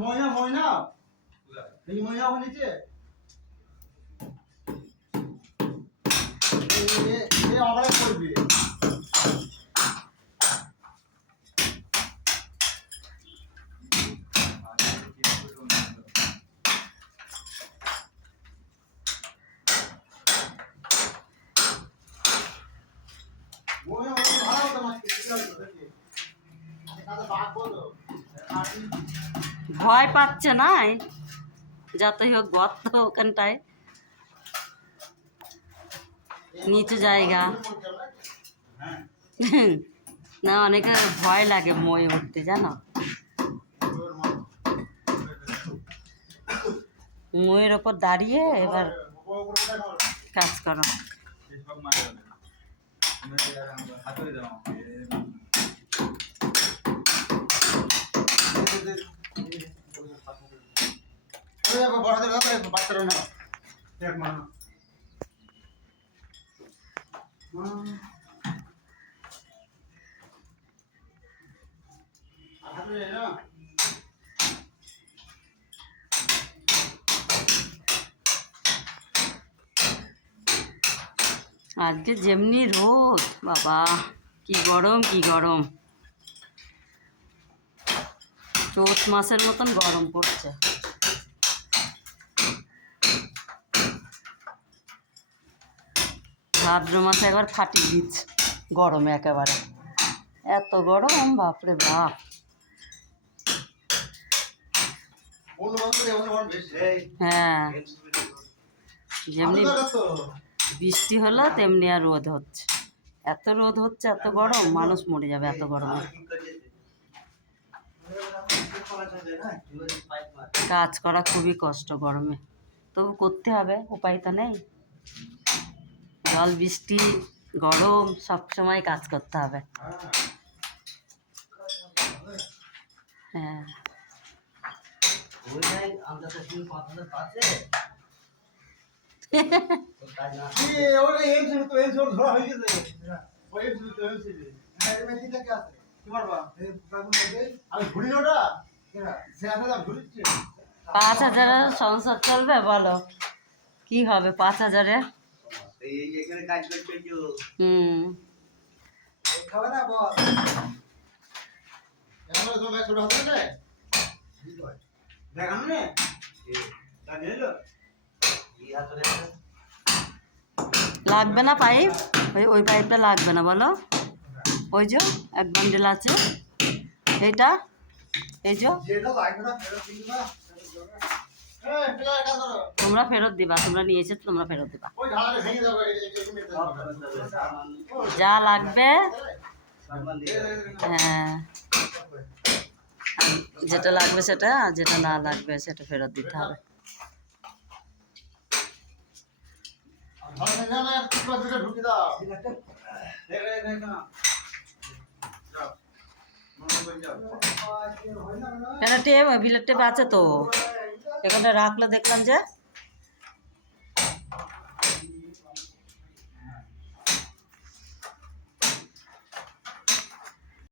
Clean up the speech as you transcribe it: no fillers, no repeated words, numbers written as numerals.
ময়না ময়না এই ময়না নিচে এই অবলা করবে ময়না ভালো তো মাছ কিছু আছে দাদা বাঘ বলো ভয় পাচ্ছে না যতই হোক গর্ত ওখানটায় নিচু জায়গা না অনেকে ভয় লাগে মই উঠতে জানো মইয়ের ওপর দাঁড়িয়ে এবার কাজ করো বড়দের বাচ্চারা না এক মা আজকে যেমনি রোদ বাবা কি গরম কি গরম চৈত মাসের মতন গরম পড়ছে ভাদ্র মাসে একবার ফাটিয়ে দিচ্ছে গরমে একেবারে এত গরম বাপরে বাপ হ্যাঁ যেমনি বৃষ্টি হলো তেমনি আর রোদ হচ্ছে এত রোদ হচ্ছে এত গরম মানুষ মরে যাবে এত গরমে কাজ করা খুবই কষ্ট গরমে তবু করতে হবে উপায় তো নেই জল বৃষ্টি গরম সব সময় কাজ করতে হবে হ্যাঁ পাঁচ হাজারের সংসার চলবে বলো কি হবে 5,000-এ লাগবে না পাইপ ওই পাইপটা লাগবে না বলো ওই যে এক বান্ডেল আছে এইটা এই যে তোমরা ফেরত দিবা তোমরা নিয়েছো তোমরা ফেরত দিবা যা লাগবে হ্যাঁ যেটা লাগবে সেটা আর যেটা না লাগবে সেটা ফেরত দিতে হবে কেন টেপ বিলের টেপ আছে তো এখানটা রাখলে দেখলাম যে